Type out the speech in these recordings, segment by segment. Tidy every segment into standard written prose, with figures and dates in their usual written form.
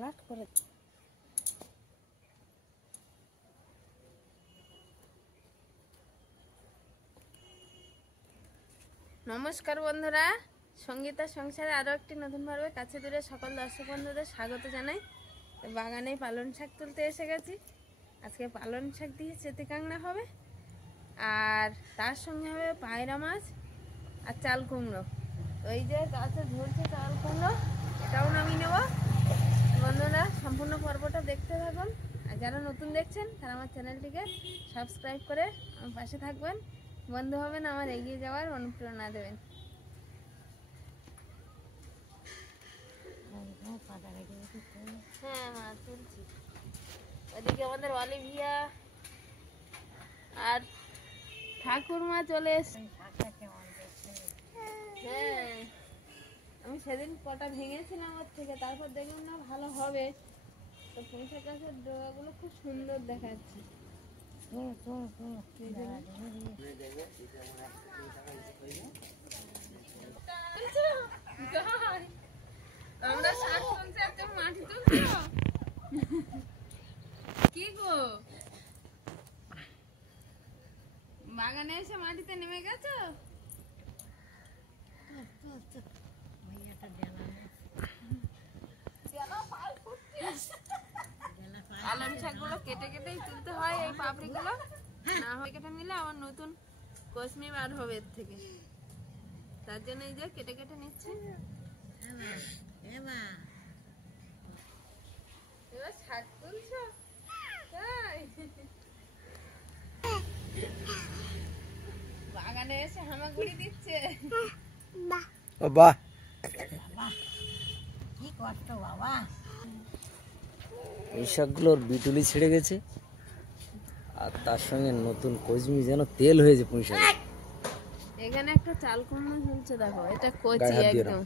Flat করে। নমস্কার বন্ধুরা, সঙ্গীতা সংসারে আরও একটি নতুন পর্বে কাছে দূরে সকল দর্শক বন্ধুদের স্বাগত জানাই। বাগানে পালন শাক তুলতে এসে গেছি। আজকে পালন শাক দিয়ে চেতে কাঁকড়া হবে, আর তার সঙ্গে হবে পায়রা মাছ আর চাল কুমড়ো। তো এই যে গাছে ঝুলছে চাল কুমড়ো, এটাও নামিয়ে নেব। বন্ধুরা সম্পূর্ণ পর্বটা দেখতে থাকুন, আর যারা নতুন দেখছেন তারা আমার চ্যানেলটিকে সাবস্ক্রাইব করে আমার পাশে থাকবেন, বন্ধু হবেন, আমার এগিয়ে যাওয়ার অনুপ্রেরণা দেবেন। হ্যাঁ মা তুলছি। ওদিকে আমাদের অলিভিয়া আর ঠাকুরমা চলে এসছে। হ্যাঁ আমি সেদিন কটা ভেঙেছিলাম ওর থেকে, তারপর দেখলাম না ভালো হবে, তো পুঁইশাক গাছের ডগাগুলো খুব সুন্দর দেখাচ্ছে। আমরা শাক তুলছি আর তুমি মাটি তুলছো কি গো? বাগানে এসে মাটিতে নেমে গেছো? পালং শাকগুলো কেটে কেটেই তুলতে হয়, এই পাপড়িগুলো না হয় কেটে নিলে আবার নতুন কসমি বার হবে এর থেকে, তার জন্য এই যে কেটে কেটে নিচ্ছি। এবার শাক তুলছো? বাগানে এসে হামাগুড়ি দিচ্ছে। বাহ কি কষ্ট বাবা। এই শাকগুলোর বিটুলি ছেড়ে গেছে, আর তার সঙ্গে নতুন কচমি যেন তেল হয়েছে পুঁই শাক। এখানে একটা চাল কুমড়ো ঝুলছে, দেখো এটা কচি একদম,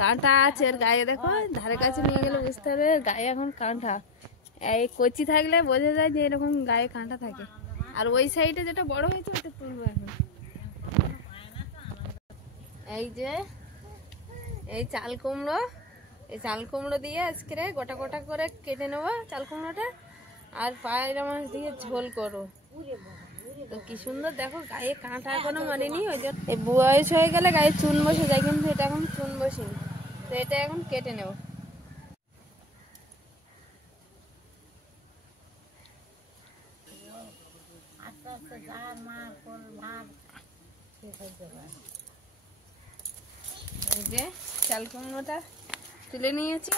কাঁটা আছে এর গায়ে। দেখো ধারে কাছে নিয়ে গেলে বুঝতে হবে গায়ে এখন কাঁটা। এই কচি থাকলে বোঝা যায় যে এরকম গায়ে কাঁটা থাকে। আর ওই সাইডে যেটা বড় হয়েছে ওটা তুলবো এখন। এই যে এই চাল কুমড়ো, এই চাল কুমড়ো দিয়ে আজকে গোটা গোটা করে কেটে নেবো চাল কুমড়োটা, আর পায়রা মাছ দিয়ে ঝোল করো। তো কি সুন্দর দেখো, গায়ে কাঁটা এখনো মারেনি। ওই যে বয়স হয়ে গেলে গায়ে চুন বসে যায়, কিন্তু এটা এখন চুন বসেনি। তো এটা এখন কেটে নেব। এই যে চাল কুমড়োটা তুলে নিয়েছি।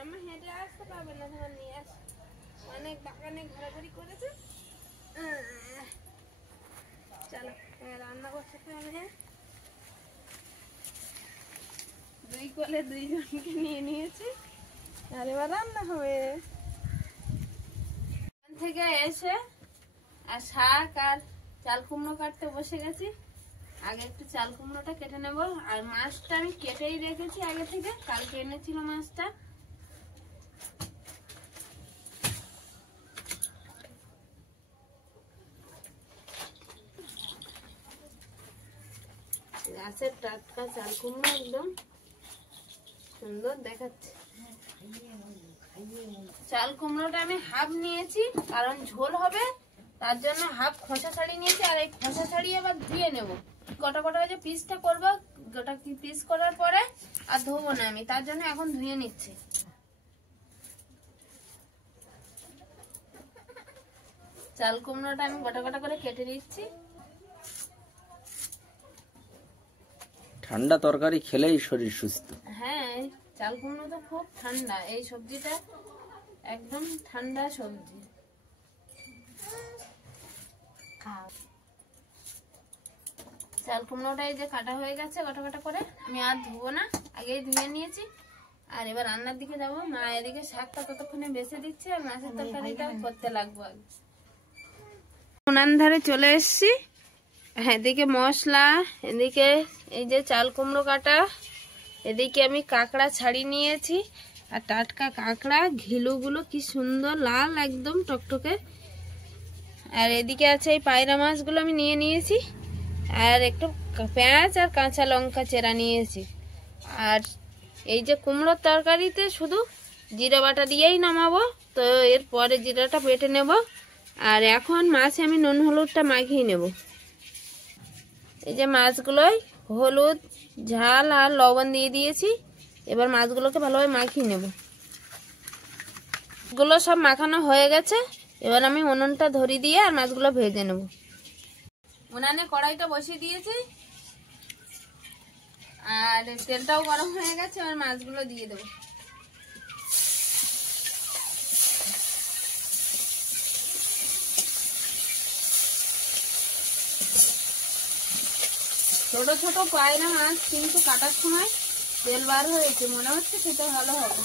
আমার হেঁটে আসতে পারবে না, তোমার নিয়ে আস। অনেক বাগানে ঘোরাঘুরি করেছে। চলো রান্না করতে হবে। দুই কোলে দুইজনকে নিয়ে নিয়েছি, আর এবার রান্না হবে। থেকে এসে আর শাক আর চাল কুমড়ো কাটতে বসে গেছি। আগে একটু চাল কুমড়োটা কেটে নেব, আর মাছটা আমি কেটেই রেখেছি আগে থেকে, কালকে এনেছিল মাছটা। গাছের টাটকা চাল কুমড়ো একদম সুন্দর দেখাচ্ছে। চাল কুমড়োটা আমি হাফ নিয়েছি, কারণ ঝোল হবে তার জন্য হাফ খোসা ছাড়িয়ে নিয়েছি। আর এই খোসা ছাড়িয়ে আবার ধুয়ে নেব। কটা কটা যে পিসটা করবো, গোটা পিস করার পরে আর ধোবো না আমি, তার জন্য এখন ধুয়ে নিচ্ছি। চাল কুমড়োটা আমি গোটা গোটা করে কেটে নিচ্ছি। ঠান্ডা তরকারি খেলেই শরীর সুস্থ। হ্যাঁ চাল কুমড়ো তো খুব ঠান্ডা, এই সবজিটা একদম ঠান্ডা সবজি। চাল কুমড়োটা এই যে কাটা হয়ে গেছে গোটা গোটা করে, আমি আর ধুবো না, আগেই ধুয়ে নিয়েছি। আর এবার রান্নার দিকে যাবো। মা এদিকে শাকটা ততক্ষণে বেছে দিচ্ছে, আর মাছের তরকারিটা করতে লাগবো। উনান ধারে চলে এসছি। এদিকে মশলা, এদিকে এই যে চাল কুমড়ো কাটা, এদিকে আমি কাঁকড়া ছাড়িয়ে নিয়েছি। আর টাটকা কাঁকড়া, ঘিলুগুলো কি সুন্দর লাল একদম টকটকে। আর এদিকে আছে এই পায়রা মাছগুলো আমি নিয়ে নিয়েছি, আর একটু পেঁয়াজ আর কাঁচা লঙ্কা চেরা নিয়েছি। আর এই যে কুমড়োর তরকারিতে শুধু জিরা বাটা দিয়েই নামাবো। তো এরপরে জিরাটা বেটে নেব। আর এখন মাছে আমি নুন হলুদটা মাখিয়ে নেব। এই যে মাছগুলোয় হলুদ, ঝাল আর লবণ দিয়ে দিয়েছি। এবার মাছগুলোকে ভালোভাবে মাখিয়ে নেব। মাছগুলো সব মাখানো হয়ে গেছে। এবার আমি উনুনটা ধরিয়ে দিয়ে আর মাছগুলো ভেজে নেব। উনানে কড়াইটা বসিয়ে দিয়েছি আর তেলটাও গরম হয়ে গেছে। এবার মাছগুলো দিয়ে দেবো। ছোট ছোট পায়রা মাছ, কিন্তু কাটার সময় তেল বার হয়েছে, মনে হচ্ছে সেটা ভালো হবে।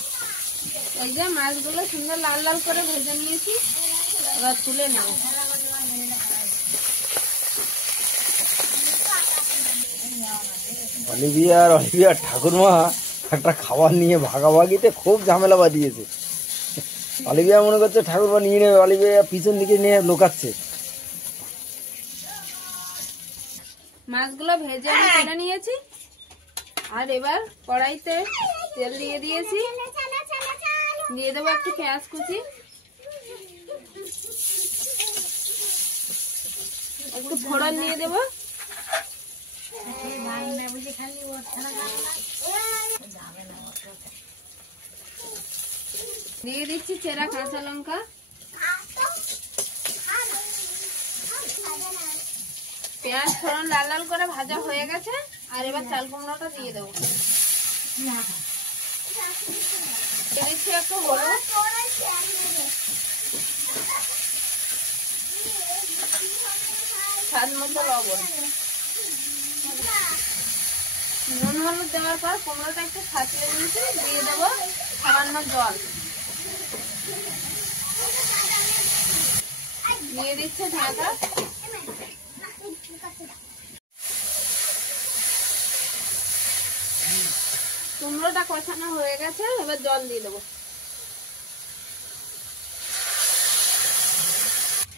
এই যে মাছগুলো সুন্দর লাল লাল করে ভেজে নিয়েছি। এবার তুলে নেব। অলিভিয়ার ঠাকুরমা একটা খাবার নিয়ে ভাগাভাগিতে খুব ঝামেলা বাঁধিয়েছে। অলিভিয়া মনে করছে ঠাকুরমা নিয়ে নেবে, অলিভিয়া পিছন দিকে নিয়ে লোকাচ্ছে। মাছগুলো ভেজে আমি তুলে নিয়েছি। আর এবার কড়াইতে তেল দিয়ে দিয়েছি। দিয়ে দেবো একটু পেঁয়াজ কুচি, একটু ফোড়ন দিয়ে দেবো। দিয়ে দিচ্ছি চেরা কাঁচা লঙ্কা। পেঁয়াজ ফোড়ন লাল লাল করে ভাজা হয়ে গেছে। আর এবার চাল কুমড়োটা দিয়ে দেবো। দিয়ে দিচ্ছি একটু হলুদ, স্বাদ মতো লবণ। নুন হলুদ দেওয়ার পর কুমড়োটা একটু ছাঁচিয়ে নিয়েছি। দিয়ে দেবো সামান্য জল। দিয়ে দিচ্ছে ঢাকা। কুমড়োটা কষানো হয়ে গেছে। এবার জল দিয়ে দেবো।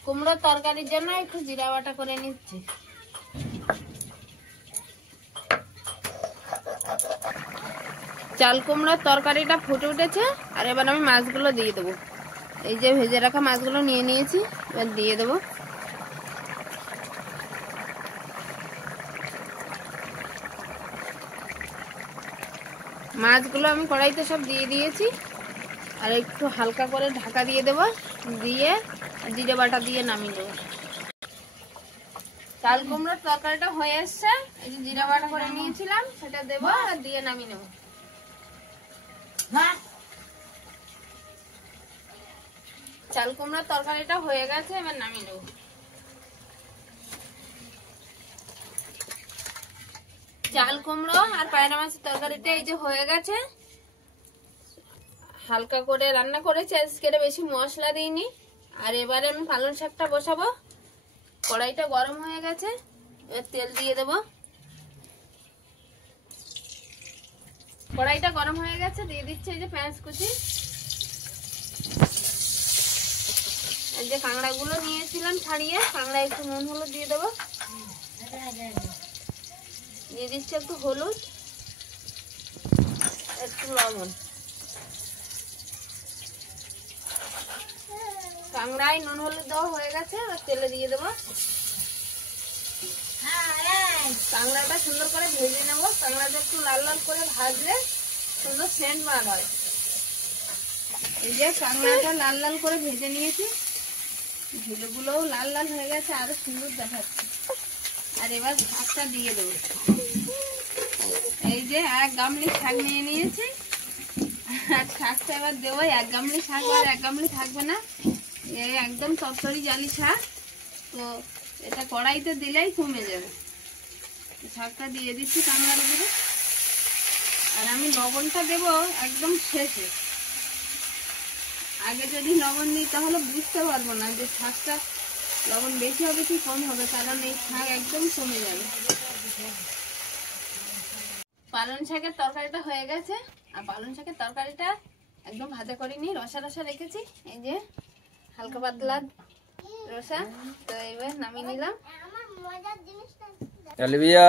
কুমড়োর তরকারির জন্য একটু জিরা বাটা করে নিচ্ছি। চাল কুমড়োর তরকারিটা ফুটে উঠেছে। আর এবার আমি মাছগুলো দিয়ে দেবো। এই যে ভেজে রাখা মাছগুলো নিয়ে নিয়েছি, এবার দিয়ে দেবো। মাছগুলো আমি কড়াইতে সব দিয়ে দিয়েছি। আর একটু হালকা করে ঢাকা দিয়ে দেবো। দিয়ে জিরে বাটা দিয়ে নামিয়ে দেবো। চাল কুমড়োর তরকারিটা হয়ে এসছে। এই যে জিরা বাটা করে নিয়েছিলাম সেটা দেবো আর দিয়ে নামিয়ে নেবো। চাল কুমড়োর তরকারিটা হয়ে গেছে। এবার নামিয়ে নেবো। চাল কুমড়ো আর পায়রা মাছের তরকারিটা এই যে হয়ে গেছে। হালকা করে রান্না করেছি আজকে, বেশি মশলা দিইনি। আর এবারে আমি পালং শাকটা বসাবো। কড়াইটা গরম হয়ে গেছে। এবার তেল দিয়ে দেবো। কড়াইটা গরম হয়ে গেছে। দিয়ে দিচ্ছে এই যে পেঁয়াজ কুচি। এই যে কাঁকড়াগুলো নিয়েছিলাম ছাড়িয়ে, কাঁকড়া একটু নুন হলুদ দিয়ে দেবো। দিয়ে দিচ্ছি একটু হলুদ, একটু লবণ। কাঁকড়ায় নুন হলুদ দেওয়া হয়ে গেছে। এবার তেলে দিয়ে দেবো। কাঁকড়াটা সুন্দর করে ভেজে নেবো। কাঁকড়াটা একটু লাল লাল করে ভাজলে সুন্দর সেন্ট বার হয়। এই যে কাঁকড়াটা লাল লাল করে ভেজে নিয়েছি। ঝুলোগুলোও লাল লাল হয়ে গেছে, আরো সুন্দর দেখাচ্ছে। আর এবার শাকটা দিয়ে দেবো। এই যে এক গামলি শাক নিয়ে নিয়েছি। আর শাকটা এবার দেবো। এক গামলি শাক আর এক গামলি থাকবে না, এই একদম তরতরি জালি শাক। তো এটা কড়াইতে দিলেই কমে যাবে। শাকটা দিয়ে দিচ্ছি কাঁকড়ার উপরে। আর আমি লবণটা দেবো একদম শেষে। আগে যদি লবণ দিই তাহলে বুঝতে পারবো না যে শাকটা লবণ বেশি হবে কি কম হবে, কারণ এই শাক একদম কমে যাবে। পালং শাকের তরকারিটা হয়ে গেছে। আর পালং শাকের তরকারিটা একদম ভাজা করিনি, রসা রসা রেখেছি। এই যে হালকা পাতলা রসা। তো এবার নামিয়ে নিলাম। অলিভিয়া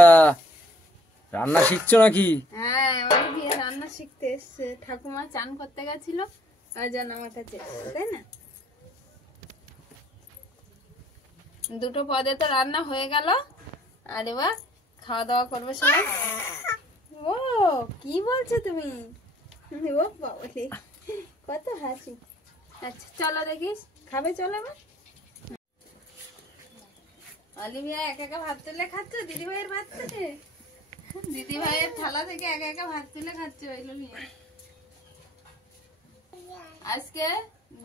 রান্না শিখছো নাকি? হ্যাঁ, আমার বিয়ে রান্না শিখতে এসছে। ঠাকুমা চান করতে গেছিল, আর জানা মাথা চেপে, তাই না? দুটো পদে তো রান্না হয়ে গেল, আর এবার খাওয়া দাওয়া করবে সবাই। ও কি বলছো তুমি? ও বাবা রে, কত হাসি। আচ্ছা চলো দেখিস, খাবে চলো এবার। অলিভিয়া একা একা ভাত তুলে খাচ্ছ দিদি ভাইয়ের ভাত থেকে? দিদি ভাইয়ের থালা থেকে একা একা ভাত তুলে খাচ্ছ এগুলো নিয়ে। আজকে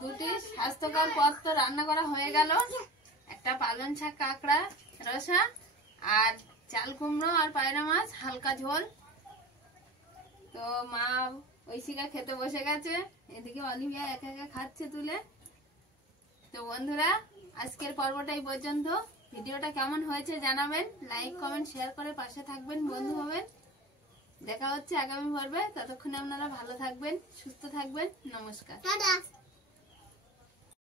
দুটি স্বাস্থ্যকর পদ তো রান্না করা হয়ে গেল, একটা পালং শাক কাঁকড়া রসা, আর চাল কুমড়ো আর পায়রা মাছ হালকা ঝোল। তো মা ঐশিকা খেতে বসে গেছে, এদিকে অলিভিয়া একা একা খাচ্ছে তুলে। তো বন্ধুরা, আজকের পর্বটা এই পর্যন্ত। ভিডিওটা কেমন হয়েছে জানাবেন, লাইক কমেন্ট শেয়ার করে পাশে থাকবেন, বন্ধু হবেন। দেখা হচ্ছে আগামী পর্বে, ততক্ষণে আপনারা ভালো থাকবেন, সুস্থ থাকবেন। নমস্কার।